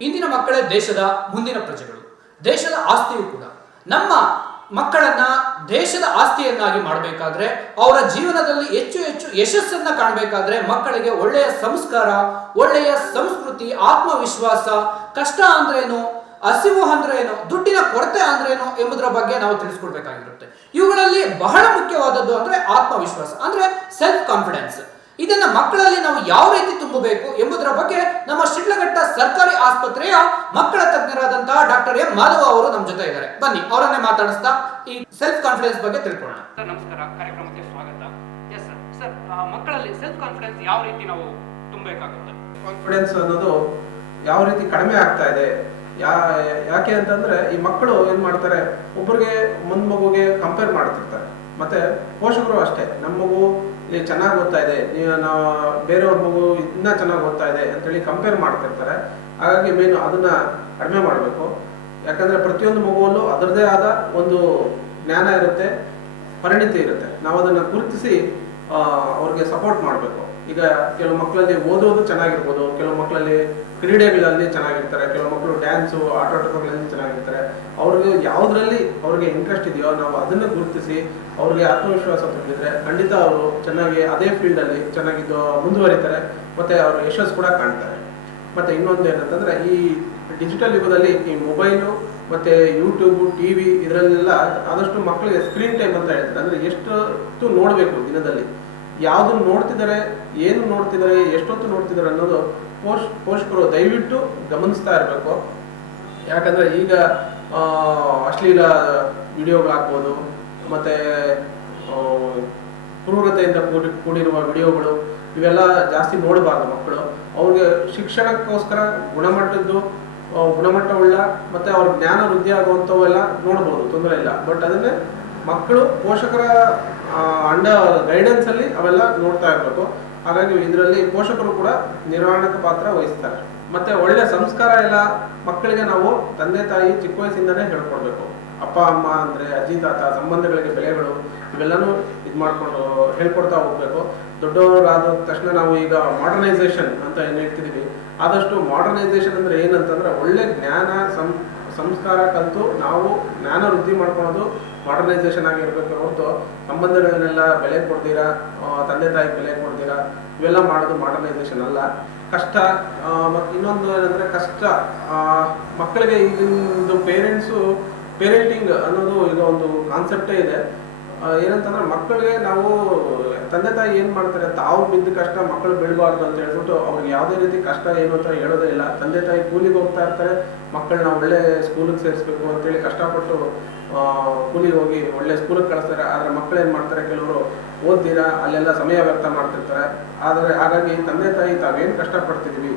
ಇಂದಿನ ಮಕ್ಕಳೇ ದೇಶದ ಮುಂದಿನ ಪ್ರಜೆಗಳು, ದೇಶದ ಆಸ್ತಿಯೂ ಕೂಡ. ನಮ್ಮ ಮಕ್ಕಳನ್ನ ದೇಶದ ಆಸ್ತಿಯನ್ನಾಗಿ ಮಾಡಬೇಕಾದ್ರೆ, ಅವರ ಜೀವನದಲ್ಲಿ ಹೆಚ್ಚು ಹೆಚ್ಚು ಯಶಸ್ಸನ್ನ ಕಾಣಬೇಕಾದ್ರೆ ಮಕ್ಕಳಿಗೆ ಒಳ್ಳೆಯ ಸಂಸ್ಕಾರ, ಒಳ್ಳೆಯ ಸಂಸ್ಕೃತಿ, ಆತ್ಮವಿಶ್ವಾಸ, ಕಷ್ಟ ಅಂದ್ರೇನು ಹಸಿವು ಅಂದ್ರೇನು ದುಡ್ಡಿನ ಕೊರತೆ ಅಂದ್ರೇನು ಎಂಬುದರ ಬಗ್ಗೆ ನಾವು ತಿಳಿಸ್ಕೊಡ್ಬೇಕಾಗಿರುತ್ತೆ. ಇವುಗಳಲ್ಲಿ ಬಹಳ ಮುಖ್ಯವಾದದ್ದು ಅಂದ್ರೆ ಆತ್ಮವಿಶ್ವಾಸ, ಅಂದ್ರೆ ಸೆಲ್ಫ್ ಕಾನ್ಫಿಡೆನ್ಸ್ ಇದನ್ನ ಮಕ್ಕಳಲ್ಲಿ ನಾವು ಯಾವ ರೀತಿ ತುಂಬಬೇಕು ಎಂಬುದರ ಬಗ್ಗೆ ನಮ್ಮ ಶಿಡ್ಲಘಟ್ಟ ಸರ್ಕಾರಿ ಆಸ್ಪತ್ರೆಯ ಮಕ್ಕಳ ತಜ್ಞರಾದಂತಹ ಡಾಕ್ಟರ್ ಎಂ ಮಾಧವ ಅವರು ನಮ್ಮ ಜೊತೆ ಇದ್ದಾರೆ. ಬನ್ನಿ ಅವರನ್ನೇ ಮಾತಾಡಿಸ್ತಾ ಈ ಸೆಲ್ಫ್ ಕಾನ್ಫಿಡೆನ್ಸ್ ಬಗ್ಗೆ ತಿಳ್ಕೊಳ್ಳೋಣ. ಸರ್ ನಮಸ್ಕಾರ. ಕಾರ್ಯಕ್ರಮಕ್ಕೆ ಸ್ವಾಗತ. ಎಸ್ ಸರ್ ಸರ್ ಮಕ್ಕಳಲ್ಲಿ ಸೆಲ್ಫ್ ಕಾನ್ಫಿಡೆನ್ಸ್ ಯಾವ ರೀತಿ ನಾವು ತುಂಬಬೇಕಾಗುತ್ತೆ ಕಾನ್ಫಿಡೆನ್ಸ್ ಅನ್ನೋದು ಯಾವ ರೀತಿ ಕಡಿಮೆ ಆಗ್ತಾ ಇದೆ ಯಾ ಯಾಕೆ ಅಂತಂದ್ರೆ ಈ ಮಕ್ಕಳು ಏನ್ ಮಾಡ್ತಾರೆ ಒಬ್ಬರಿಗೆ ಮುಂದ್ ಮಗುಗೆ ಕಂಪೇರ್ ಮಾಡ್ತಿರ್ತಾರೆ. ಮತ್ತೆ ಪೋಷಕರು ಅಷ್ಟೇ. ನಮ್ಮ ಮಗು ಇಲ್ಲಿ ಚೆನ್ನಾಗಿ ಓದ್ತಾ ಇದೆ. ನೀವು ನಾವು ಬೇರೆಯವ್ರ ಮಗು ಇನ್ನ ಚೆನ್ನಾಗಿ ಓದ್ತಾ ಇದೆ ಅಂತೇಳಿ ಕಂಪೇರ್ ಮಾಡ್ತಿರ್ತಾರೆ. ಹಾಗಾಗಿ ಮೇನು ಅದನ್ನ ಕಡಿಮೆ ಮಾಡಬೇಕು. ಯಾಕಂದ್ರೆ ಪ್ರತಿಯೊಂದು ಮಗುವಲ್ಲೂ ಅದರದೇ ಆದ ಒಂದು ಜ್ಞಾನ ಇರುತ್ತೆ, ಪರಿಣಿತಿ ಇರುತ್ತೆ. ನಾವು ಅದನ್ನ ಗುರುತಿಸಿ ಅವ್ರಿಗೆ ಸಪೋರ್ಟ್ ಮಾಡಬೇಕು. ಈಗ ಕೆಲವು ಮಕ್ಕಳಲ್ಲಿ ಓದೋದು ಚೆನ್ನಾಗಿರ್ಬೋದು, ಕೆಲವು ಮಕ್ಕಳಲ್ಲಿ ಕ್ರೀಡೆಗಳಲ್ಲಿ ಚೆನ್ನಾಗಿರ್ತಾರೆ, ಕೆಲವು ಮಕ್ಕಳು ಡ್ಯಾನ್ಸು ಆಟೋಟಗಳಲ್ಲಿ ಚೆನ್ನಾಗಿರ್ತಾರೆ. ಅವ್ರಿಗೆ ಯಾವುದರಲ್ಲಿ ಅವ್ರಿಗೆ ಇಂಟ್ರೆಸ್ಟ್ ಇದೆಯೋ ನಾವು ಅದನ್ನು ಗುರುತಿಸಿ ಅವ್ರಿಗೆ ಆತ್ಮವಿಶ್ವಾಸ ತುಂಬಿದ್ರೆ ಖಂಡಿತ ಅವರು ಚೆನ್ನಾಗಿ ಅದೇ ಫೀಲ್ಡಲ್ಲಿ ಚೆನ್ನಾಗಿದ್ದು ಮುಂದುವರಿತಾರೆ, ಮತ್ತು ಅವರು ಯಶಸ್ಸು ಕೂಡ ಕಾಣ್ತಾರೆ. ಮತ್ತು ಇನ್ನೊಂದು ಏನಂತಂದರೆ ಈ ಡಿಜಿಟಲ್ ಯುಗದಲ್ಲಿ ಈ ಮೊಬೈಲು ಮತ್ತು ಯೂಟ್ಯೂಬು ಟಿ ಟಿವಿ ಇದರಲ್ಲೆಲ್ಲ ಆದಷ್ಟು ಮಕ್ಕಳಿಗೆ ಸ್ಕ್ರೀನ್ ಟೈಮ್ ಅಂತ ಹೇಳ್ತಾರೆ. ಅಂದರೆ ಎಷ್ಟು ನೋಡಬೇಕು ದಿನದಲ್ಲಿ? ಯಾವ್ದನ್ನ ನೋಡ್ತಿದ್ದಾರೆ, ಏನು ನೋಡ್ತಿದ್ದಾರೆ, ಎಷ್ಟೊತ್ತು ನೋಡ್ತಿದ್ದಾರೆ ಅನ್ನೋದು ಪೋಷ್, ಪೋಷಕರು ದಯವಿಟ್ಟು ಗಮನಿಸ್ತಾ ಇರಬೇಕು. ಯಾಕಂದ್ರೆ ಈಗ ಅಶ್ಲೀಲ ವಿಡಿಯೋಗಳಾಗ್ಬೋದು, ಮತ್ತೆ ಕ್ರೂರತೆಯಿಂದ ಕೂಡಿ, ಕೂಡಿರುವ ವಿಡಿಯೋಗಳು, ಇವೆಲ್ಲ ಜಾಸ್ತಿ ನೋಡಬಾರ್ದು ಮಕ್ಕಳು. ಅವ್ರಿಗೆ ಶಿಕ್ಷಣಕ್ಕೋಸ್ಕರ ಗುಣಮಟ್ಟದ್ದು ಗುಣಮಟ್ಟವುಳ್ಳ, ಮತ್ತೆ ಅವ್ರ ಜ್ಞಾನ ವೃದ್ಧಿ ಆಗುವಂಥವೆಲ್ಲ ನೋಡ್ಬೋದು, ತೊಂದರೆ ಇಲ್ಲ. ಬಟ್ ಅದನ್ನೇ ಮಕ್ಕಳು ಪೋಷಕರ ಅಂಡ ಗೈಡೆನ್ಸ್ ಅಲ್ಲಿ ಅವೆಲ್ಲ ನೋಡ್ತಾ ಇರ್ಬೇಕು. ಹಾಗಾಗಿ ಇದರಲ್ಲಿ ಪೋಷಕರು ಕೂಡ ನಿರ್ವಹಣಕ ಪಾತ್ರ ವಹಿಸ್ತಾರೆ. ಮತ್ತೆ ಒಳ್ಳೆ ಸಂಸ್ಕಾರ ಎಲ್ಲ ಮಕ್ಕಳಿಗೆ ನಾವು ತಂದೆ, ತಾಯಿ ಚಿಕ್ಕ ವಯಸ್ಸಿಂದನೇ ಹೇಳ್ಕೊಡ್ಬೇಕು. ಅಪ್ಪ, ಅಮ್ಮ ಅಂದ್ರೆ ಅಜ್ಜಿ, ತಾತ, ಸಂಬಂಧಗಳಿಗೆ ಬೆಲೆಗಳು ಇವೆಲ್ಲನೂ ಇದು ಮಾಡ್ಕೊಂಡು ಹೇಳ್ಕೊಡ್ತಾ ಹೋಗ್ಬೇಕು. ದೊಡ್ಡವರಾದ ತಕ್ಷಣ ನಾವು ಈಗ ಮಾಡರ್ನೈಸೇಷನ್ ಅಂತ ಏನು ಹೇಳ್ತಿದೀವಿ ಆದಷ್ಟು ಮಾಡರ್ನೈಸೇಷನ್ ಅಂದ್ರೆ ಏನಂತಂದ್ರೆ ಒಳ್ಳೆ ಜ್ಞಾನ ಸಂಸ್ಕಾರ ಕಲಿತು ನಾವು ಜ್ಞಾನ ವೃದ್ಧಿ ಮಾಡ್ಕೊಳೋದು ಮಾಡರ್ನೈಸೇಷನ್ ಆಗಿರ್ಬೇಕು ಹೊರತು ಸಂಬಂಧಗಳನ್ನೆಲ್ಲ ಬೆಲೆ ಕೊಡ್ತೀರಾ? ತಂದೆ ತಾಯಿ ಬೆಲೆ ಕೊಡ್ತೀರಾ? ಇವೆಲ್ಲ ಮಾಡೋದು ಮಾಡರ್ನೈಸೇಷನ್ ಅಲ್ಲ. ಕಷ್ಟ ಮತ್ತು ಇನ್ನೊಂದು ಏನಂದ್ರೆ ಕಷ್ಟ ಮಕ್ಕಳಿಗೆ ಈಗಿನ ಪೇರೆಂಟ್ಸು ಪೇರೆಂಟಿಂಗ್ ಅನ್ನೋದು ಇದು ಒಂದು ಕಾನ್ಸೆಪ್ಟೇ ಇದೆ. ಏನಂತಂದ್ರೆ ಮಕ್ಕಳಿಗೆ ನಾವು ತಂದೆ ತಾಯಿ ಏನು ಮಾಡ್ತಾರೆ ತಾವು ಬಿದ್ದ ಕಷ್ಟ ಮಕ್ಕಳು ಬೀಳಬಾರ್ದು ಅಂತ ಹೇಳ್ಬಿಟ್ಟು ಅವ್ರಿಗೆ ಯಾವುದೇ ರೀತಿ ಕಷ್ಟ, ಏನು ಅಂತ ಹೇಳೋದೇ ಇಲ್ಲ. ತಂದೆ ತಾಯಿ ಕೂಲಿಗೆ ಹೋಗ್ತಾ ಇರ್ತಾರೆ, ಮಕ್ಕಳನ್ನ ಒಳ್ಳೆ ಸ್ಕೂಲಿಗೆ ಸೇರಿಸ್ಬೇಕು ಅಂತೇಳಿ ಕಷ್ಟಪಟ್ಟು ಕೂಲಿಗೆ ಹೋಗಿ ಒಳ್ಳೆ ಸ್ಕೂಲಿಗೆ ಕಳಿಸ್ತಾರೆ. ಆದರೆ ಮಕ್ಕಳು ಏನು ಮಾಡ್ತಾರೆ? ಕೆಲವರು ಓದ್ತೀರಾ? ಅಲ್ಲೆಲ್ಲ ಸಮಯ ವ್ಯರ್ಥ ಮಾಡ್ತಿರ್ತಾರೆ. ಆದರೆ ಹಾಗಾಗಿ ತಂದೆ ತಾಯಿ ತಾವೇನು ಕಷ್ಟಪಡ್ತಿದ್ದೀವಿ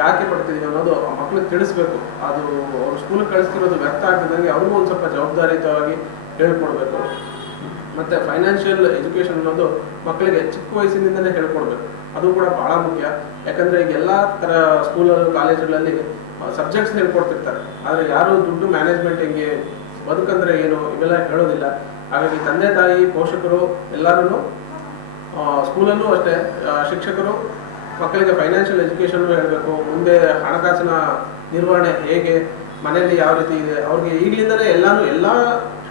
ಯಾಕೆ ಪಡ್ತಿದೀವಿ ಅನ್ನೋದು ಆ ಮಕ್ಳಿಗೆ ತಿಳಿಸ್ಬೇಕು. ಅದು ಅವ್ರು ಸ್ಕೂಲಿಗೆ ಕಳಿಸ್ತಿರೋದು ವ್ಯರ್ಥ ಆಗ್ತಿದ್ದಂಗೆ ಅವ್ರಿಗೂ ಒಂದು ಸ್ವಲ್ಪ ಜವಾಬ್ದಾರಿಯುತವಾಗಿ ಹೇಳ್ಕೊಡ್ಬೇಕು. ಮತ್ತೆ ಫೈನಾನ್ಷಿಯಲ್ ಎಜುಕೇಶನ್ ಅನ್ನೋದು ಮಕ್ಕಳಿಗೆ ಚಿಕ್ಕ ವಯಸ್ಸಿನಿಂದಲೇ ಹೇಳ್ಕೊಡ್ಬೇಕು. ಅದು ಕೂಡ ಭಾಳ ಮುಖ್ಯ. ಯಾಕಂದರೆ ಈಗ ಎಲ್ಲ ತರ ಸ್ಕೂಲಲ್ಲೂ, ಕಾಲೇಜುಗಳಲ್ಲಿ ಸಬ್ಜೆಕ್ಟ್ಸ್ ಹೇಳ್ಕೊಡ್ತಿರ್ತಾರೆ. ಆದರೆ ಯಾರು ದುಡ್ಡು ಮ್ಯಾನೇಜ್ಮೆಂಟ್ ಹೆಂಗೆ ಬದುಕಂದ್ರೆ ಏನು, ಇವೆಲ್ಲ ಹೇಳೋದಿಲ್ಲ. ಹಾಗಾಗಿ ತಂದೆ, ತಾಯಿ, ಪೋಷಕರು ಎಲ್ಲರೂ ಸ್ಕೂಲಲ್ಲೂ ಅಷ್ಟೇ ಶಿಕ್ಷಕರು, ಮಕ್ಕಳಿಗೆ ಫೈನಾನ್ಷಿಯಲ್ ಎಜುಕೇಷನ್ ಹೇಳಬೇಕು. ಮುಂದೆ ಹಣಕಾಸಿನ ನಿರ್ವಹಣೆ ಹೇಗೆ, ಮನೆಯಲ್ಲಿ ಯಾವ ರೀತಿ ಇದೆ, ಅವ್ರಿಗೆ ಈಗಲಿಂದಲೇ ಎಲ್ಲಾನು ಎಲ್ಲ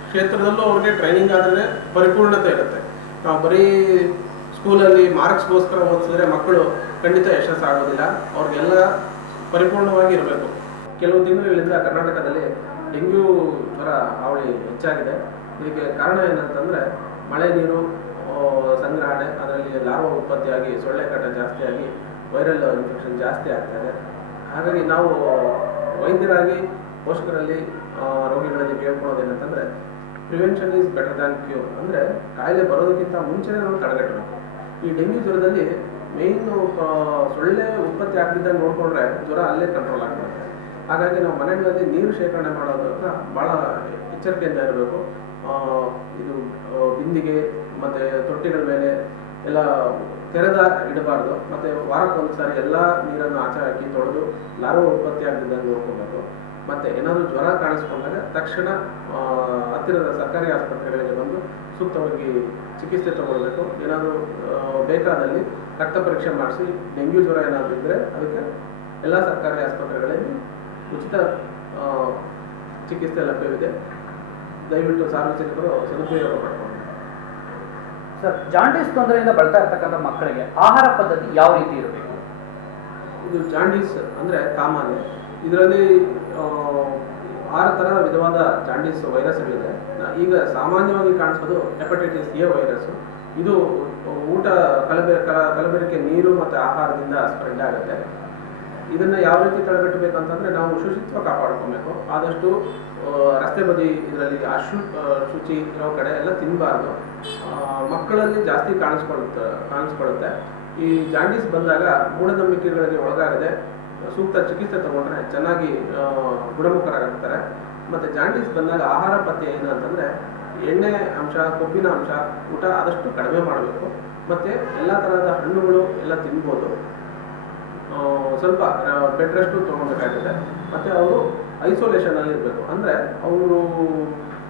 ಕ್ಷೇತ್ರದಲ್ಲೂ ಅವ್ರಿಗೆ ಟ್ರೈನಿಂಗ್ ಆದರೆ ಪರಿಪೂರ್ಣತೆ ಇರುತ್ತೆ. ನಾವು ಬರೀ ಸ್ಕೂಲಲ್ಲಿ ಮಾರ್ಕ್ಸ್ಗೋಸ್ಕರ ಓದಿಸಿದ್ರೆ ಮಕ್ಕಳು ಖಂಡಿತ ಯಶಸ್ಸಾಗೋದಿಲ್ಲ ಅವ್ರಿಗೆಲ್ಲ ಪರಿಪೂರ್ಣವಾಗಿ ಇರಬೇಕು. ಕೆಲವು ತಿಂಗಳುಗಳಿಂದ ಕರ್ನಾಟಕದಲ್ಲಿ ಡೆಂಗ್ಯೂ ಜ್ವರ ಹಾವಳಿ ಹೆಚ್ಚಾಗಿದೆ. ಇದಕ್ಕೆ ಕಾರಣ ಏನಂತಂದ್ರೆ, ಮಳೆ ನೀರು ಸಂಗ್ರಹಣೆ, ಅದರಲ್ಲಿ ಲಾರ್ವ ಉತ್ಪತ್ತಿಯಾಗಿ ಸೊಳ್ಳೆ ಕಾಟ ಜಾಸ್ತಿಯಾಗಿ, ವೈರಲ್ ಇನ್ಫೆಕ್ಷನ್ ಜಾಸ್ತಿ ಆಗ್ತಾ ಇದೆ. ಹಾಗಾಗಿ ನಾವು ವೈದ್ಯರಾಗಿ, ಪೋಷಕರಲ್ಲಿ ರೋಗಿಗಳಲ್ಲಿ ಕೇಳ್ಕೊಳ್ಳೋದು ಏನಂತಂದ್ರೆ, prevention is better than cure. ಅಂದ್ರೆ ಕಾಯಿಲೆ ಬರೋದಕ್ಕಿಂತ ಮುಂಚೆನೇ ನಾವು ತಡೆಗಟ್ಟಬೇಕು. ಈ ಡೆಂಗ್ಯೂ ಜ್ವರದಲ್ಲಿ ಮೇಯ್ನು ಸೊಳ್ಳೆ ಉತ್ಪತ್ತಿ ಆಗ್ತಿದ್ದಂಗೆ ನೋಡಿಕೊಂಡ್ರೆ ಜ್ವರ ಅಲ್ಲೇ ಕಂಟ್ರೋಲ್ ಆಗ್ಬಿಡುತ್ತೆ. ಹಾಗಾಗಿ ನಾವು ಮನೆಗಳಲ್ಲಿ ನೀರು ಶೇಖರಣೆ ಮಾಡೋದ್ರಿಂದ ಬಹಳ ಎಚ್ಚರಿಕೆಯಿಂದ ಇರಬೇಕು. ಇದು ಬಿಂದಿಗೆ, ಮತ್ತೆ ತೊಟ್ಟಿಗಳ ಮೇಲೆ ಎಲ್ಲ ತೆರೆದ ಇಡಬಾರ್ದು. ಮತ್ತೆ ವಾರಕ್ಕೊಂದು ಸಾರಿ ಎಲ್ಲ ನೀರನ್ನು ಆಚೆ ಹಾಕಿ ತೊಳೆದು ಲಾರ್ವ ಉತ್ಪತ್ತಿ ಆಗದಿದ್ದಂಗೆ ನೋಡ್ಕೋಬೇಕು. ಮತ್ತೆ ಏನಾದರೂ ಜ್ವರ ಕಾಣಿಸ್ಕೊಂಡಾಗ ತಕ್ಷಣ ಹತ್ತಿರದ ಸರ್ಕಾರಿ ಆಸ್ಪತ್ರೆಗಳಿಗೆ ಬಂದು ಸೂಕ್ತವಾಗಿ ಚಿಕಿತ್ಸೆ ತಗೊಳ್ಬೇಕು. ಏನಾದರೂ ಬೇಕಾದಲ್ಲಿ ರಕ್ತ ಪರೀಕ್ಷೆ ಮಾಡಿಸಿ, ಡೆಂಗ್ಯೂ ಜ್ವರ ಏನಾದರೂ ಇದ್ದರೆ ಅದಕ್ಕೆ ಎಲ್ಲ ಸರ್ಕಾರಿ ಆಸ್ಪತ್ರೆಗಳಲ್ಲಿ ಉಚಿತ ಆ, ಚಿಕಿತ್ಸೆ ಲಭ್ಯವಿದೆ. ದಯವಿಟ್ಟು ಸಾರ್ವಜನಿಕರು ಸದುಪಯೋಗ ಪಡ್ಕೊಂಡು ಸರ್ ಜಾಂಡೀಸ್ ತೊಂದರೆಯಿಂದ ಬಳತಾ ಇರ್ತಕ್ಕಂಥ ಮಕ್ಕಳಿಗೆ ಆಹಾರ ಪದ್ಧತಿ ಯಾವ ರೀತಿ ಇರಬೇಕು? ಇದು ಜಾಂಡೀಸ್ ಅಂದರೆ ಕಾಮಾಲೆ. ಇದರಲ್ಲಿ ಆರು ಥರ ವಿಧವಾದ ಜಾಂಡೀಸ್ ವೈರಸ್ಗಳಿದೆ ಇದೆ ಈಗ ಸಾಮಾನ್ಯವಾಗಿ ಕಾಣಿಸೋದು ಹೆಪಟೈಟಿಸ್ ಎ ವೈರಸ್ ಇದು ಊಟ ಕಲಬೆ ಕಲಬೆರಕೆ ನೀರು ಮತ್ತು ಆಹಾರದಿಂದ ಸ್ಪ್ರೆಡ್ ಆಗುತ್ತೆ. ಇದನ್ನು ಯಾವ ರೀತಿ ತಡೆಗಟ್ಟಬೇಕು ಅಂತಂದರೆ ನಾವು ಶುಚಿತ್ವ ಕಾಪಾಡ್ಕೊಬೇಕು. ಆದಷ್ಟು ರಸ್ತೆ ಬದಿ ಇದರಲ್ಲಿ ಅಶು ಶುಚಿ ಇರೋ ಕಡೆ ಎಲ್ಲ ತಿನ್ನಬಾರ್ದು ಮಕ್ಕಳಲ್ಲಿ ಜಾಸ್ತಿ ಕಾಣಿಸ್ಕೊಳ್ಳುತ್ತೆ ಕಾಣಿಸ್ಕೊಳ್ಳುತ್ತೆ. ಈ ಜಾಂಡೀಸ್ ಬಂದಾಗ ಮೂಢನಂಬಿಕೆಗಳಿಗೆ ಒಳಗಾಗದೆ ಸೂಕ್ತ ಚಿಕಿತ್ಸೆ ತಗೊಂಡ್ರೆ ಚೆನ್ನಾಗಿ ಗುಣಮುಖರಾಗಿರ್ತಾರೆ. ಮತ್ತೆ ಜಾಂಡೀಸ್ ಬಂದಾಗ ಆಹಾರ ಪಥ್ಯ ಏನು ಅಂತಂದರೆ ಎಣ್ಣೆ ಅಂಶ, ಕೊಬ್ಬಿನ ಅಂಶ, ಊಟ ಆದಷ್ಟು ಕಡಿಮೆ ಮಾಡಬೇಕು. ಮತ್ತು ಎಲ್ಲ ಥರದ ಹಣ್ಣುಗಳು ಎಲ್ಲ ತಿನ್ಬೋದು. ಸ್ವಲ್ಪ ಬೆಡ್ ರೆಸ್ಟು ತೊಗೊಳ್ಬೇಕಾಗ್ತದೆ ಮತ್ತು ಅವರು ಐಸೋಲೇಷನಲ್ಲಿ ಇರಬೇಕು. ಅಂದರೆ ಅವರು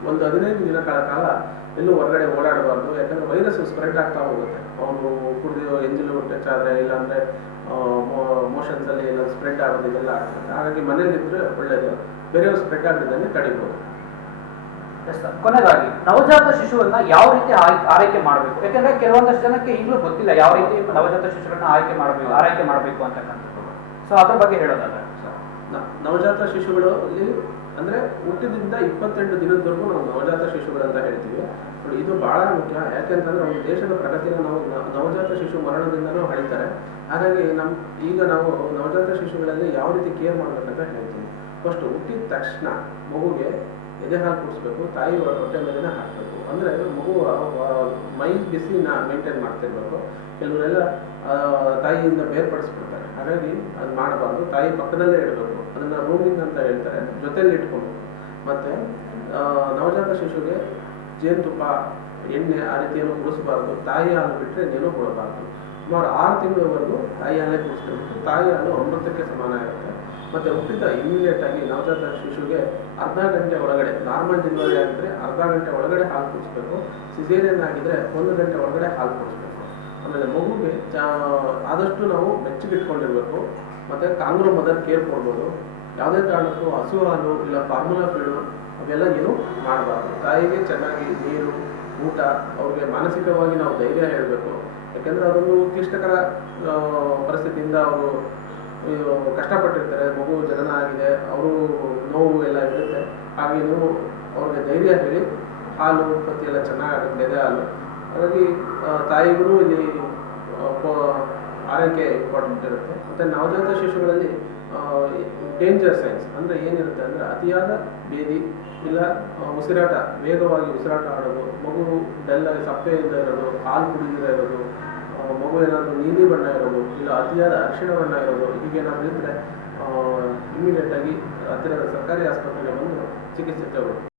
ಒಂದು ಹದಿನೈದು ದಿನ ಕಾಲ ಕಾಲ ಎಲ್ಲೂ ಹೊರಗಡೆ ಓಡಾಡಬಾರ್ದು. ಯಾಕಂದರೆ ವೈರಸ್ ಸ್ಪ್ರೆಡ್ ಆಗ್ತಾ ಹೋಗುತ್ತೆ. ಅವರು ಕುಡಿದು ಎಂಜಿಲು ಟಚ್ ಆದರೆ ಇಲ್ಲಾಂದರೆ ಮೋಷನ್ಸಲ್ಲಿ ಎಲ್ಲ ಸ್ಪ್ರೆಡ್ ಆಗೋದು ಇದೆಲ್ಲ ಆಗ್ತದೆ. ಹಾಗಾಗಿ ಮನೇಲಿದ್ದರೆ ಒಳ್ಳೆಯದು ಬೇರೆಯವ್ರು ಸ್ಪ್ರೆಡ್ ಆಗದಿದ್ದಂಗೆ ತಡಿಬೋದು. ಕೊನೆಯದಾಗಿ ನವಜಾತ ಶಿಶುವನ್ನ ಯಾವ ರೀತಿ ಆರೈಕೆ ಮಾಡಬೇಕು? ಯಾಕಂದ್ರೆ ಕೆಲವೊಂದಷ್ಟು ಜನಕ್ಕೆ ಈಗಲೂ ಗೊತ್ತಿಲ್ಲ ಯಾವ ರೀತಿ ನವಜಾತ ಶಿಶುಗಳನ್ನ ಆಯ್ಕೆ ಮಾಡಬೇಕು, ಆರೈಕೆ ಮಾಡಬೇಕು ಅಂತಕ್ಕಂಥದ್ದು. ಸೊ ಅದ್ರ ಬಗ್ಗೆ ಹೇಳೋದಾದ್ರೆ. ನವಜಾತ ಶಿಶುಗಳು ಇಲ್ಲಿ, ಅಂದ್ರೆ ಹುಟ್ಟಿದಿಂದ ಇಪ್ಪತ್ತೆಂಟು ದಿನದವರೆಗೂ ನಾವು ನವಜಾತ ಶಿಶುಗಳಂತ ಹೇಳ್ತೀವಿ. ನೋಡಿ, ಇದು ಬಹಳ ಮುಖ್ಯ. ಯಾಕೆಂತಂದ್ರೆ ನಮ್ಮ ದೇಶದ ಪ್ರಗತಿನ ನಾವು ನವಜಾತ ಶಿಶು ಮರಣದಿಂದನೂ ಹಳಿತಾರೆ ಹಾಗಾಗಿ ನಮ್, ಈಗ ನಾವು ನವಜಾತ ಶಿಶುಗಳಲ್ಲಿ ಯಾವ ರೀತಿ ಕೇರ್ ಮಾಡ್ಬೇಕಂತ ಹೇಳ್ತೀವಿ. ಫಸ್ಟ್ ಹುಟ್ಟಿದ ತಕ್ಷಣ ಮಗುಗೆ ಎದೆ ಹಾಲು ಕುಡಿಸ್ಬೇಕು, ತಾಯಿ ಹೊಟ್ಟೆ ಮೇಲೆನೇ ಹಾಕಬೇಕು. ಅಂದ್ರೆ ಮಗು ಮೈ ಬಿಸಿನ ಮೇಂಟೈನ್ ಮಾಡ್ತಿರ್ಬೇಕು. ಕೆಲವರೆಲ್ಲ ತಾಯಿಯಿಂದ ಬೇರ್ಪಡಿಸ್ಬಿಡ್ತಾರೆ. ಹಾಗಾಗಿ ಅದು ಮಾಡಬಾರ್ದು. ತಾಯಿ ಪಕ್ಕದಲ್ಲೇ ಇಡಬೇಕು. ಅದನ್ನ ರೂಮಿಂಗ್ ಅಂತ ಹೇಳ್ತಾರೆ. ಜೊತೆಲಿ ಇಟ್ಕೊಬೇಕು. ಮತ್ತೆ ನವಜಾತ ಶಿಶುಗೆ ಜೇನುತುಪ್ಪ, ಎಣ್ಣೆ ಆ ರೀತಿಯನ್ನು ಕುಡಿಸ್ಬಾರ್ದು ತಾಯಿ ಹಾಲು ಬಿಟ್ಟರೆ ಏನೂ ಕೊಡಬಾರ್ದು. ಸುಮಾರು ಆರು ತಿಂಗಳವರೆಗೂ ತಾಯಿ ಹಾಲೇ ಕುಡಿಸ್ಬೇಕು ತಾಯಿ ಹಾಲು ಅಮೃತಕ್ಕೆ ಸಮಾನ ಇರುತ್ತೆ ಮತ್ತೆ ಹುಟ್ಟಿದ ಇಮಿಡಿಯೇಟ್ ಆಗಿ ನವಜಾತ ಶಿಶುಗೆ ಅರ್ಧ ಗಂಟೆ ಒಳಗಡೆ ನಾರ್ಮಲ್ ಡೆಲಿವರಿ ಆಗಿದ್ರೆ ಅರ್ಧ ಗಂಟೆ ಒಳಗಡೆ ಹಾಲು ಕುಡಿಸ್ಬೇಕು. ಸಿಸೇರಿಯನ್ ಆಗಿದ್ರೆ ಒಂದು ಗಂಟೆ ಒಳಗಡೆ ಹಾಲು ಕುಡಿಸ್ಬೇಕು. ಆಮೇಲೆ ಮಗುಗೆ ಚಾ- ಆದಷ್ಟು ನಾವು ಬೆಚ್ಚಗಿಟ್ಕೊಂಡಿರ್ಬೇಕು ಮತ್ತೆ ಕಾಂಗ್ರೋ ಮದರ್ ಕೇರ್ ಕೊಡ್ಬೋದು. ಯಾವುದೇ ಕಾರಣಕ್ಕೂ ಹಸು ಹಾಲು ಇಲ್ಲ ಫಾರ್ಮುಲಾ ಫೀಡು ಅವೆಲ್ಲ ಏನು ಮಾಡಬಾರ್ದು. ತಾಯಿಗೆ ಚೆನ್ನಾಗಿ ನೀರು, ಊಟ, ಅವ್ರಿಗೆ ಮಾನಸಿಕವಾಗಿ ನಾವು ಧೈರ್ಯ ಹೇಳಬೇಕು. ಯಾಕೆಂದ್ರೆ ಅದೊಂದು ಕ್ಲಿಷ್ಟಕರ ಪರಿಸ್ಥಿತಿಯಿಂದ ಅವರು ಕಷ್ಟಪಟ್ಟಿರ್ತಾರೆ. ಮಗು ಜನನ ಆಗಿದೆ. ಅವರು ನೋವು ಎಲ್ಲ ಇರುತ್ತೆ. ಹಾಗೆ ನೀವು ಅವ್ರಿಗೆ ಧೈರ್ಯ ಹೇಳಿ. ಹಾಲು ಉತ್ಪತ್ತಿ ಎಲ್ಲ ಚೆನ್ನಾಗಾಗುತ್ತೆ ಎದೆ ಹಾಲು. ಹಾಗಾಗಿ ತಾಯಿಗಳು ತಾಯಿಗೂ ಇಲ್ಲಿ ಆರೈಕೆ ಇಂಪಾರ್ಟೆಂಟ್ ಇರುತ್ತೆ. ಮತ್ತು ನವಜಾತ ಶಿಶುಗಳಲ್ಲಿ ಡೇಂಜರ್ ಸೈನ್ಸ್ ಅಂದರೆ ಏನಿರುತ್ತೆ ಅಂದರೆ ಅತಿಯಾದ ಬೇದಿ ಇಲ್ಲ ಉಸಿರಾಟ ವೇಗವಾಗಿ ಉಸಿರಾಟ ಆಡೋದು ಮಗು ಡಲ್ಲಾಗಿ ಸಪ್ಪೆಯಿಂದ ಇರೋದು ಹಾಲು ಕುಡಿದಿರ ಇರೋದು ಆ, ಮಗು ಏನಾದರೂ ನೀಲಿ ಬಣ್ಣ ಇರೋದು ಇಲ್ಲ ಅತಿಯಾದ ಅರಿಶಿಣ ಬಣ್ಣ ಇರೋದು ಹೀಗೇನಾದರೂ ಇದ್ದರೆ ಇಮಿಡಿಯೇಟಾಗಿ ಹತ್ತಿರದ ಸರ್ಕಾರಿ ಆಸ್ಪತ್ರೆಗೆ ಬಂದು ಚಿಕಿತ್ಸೆ ತಗೊಳ್ಳಿ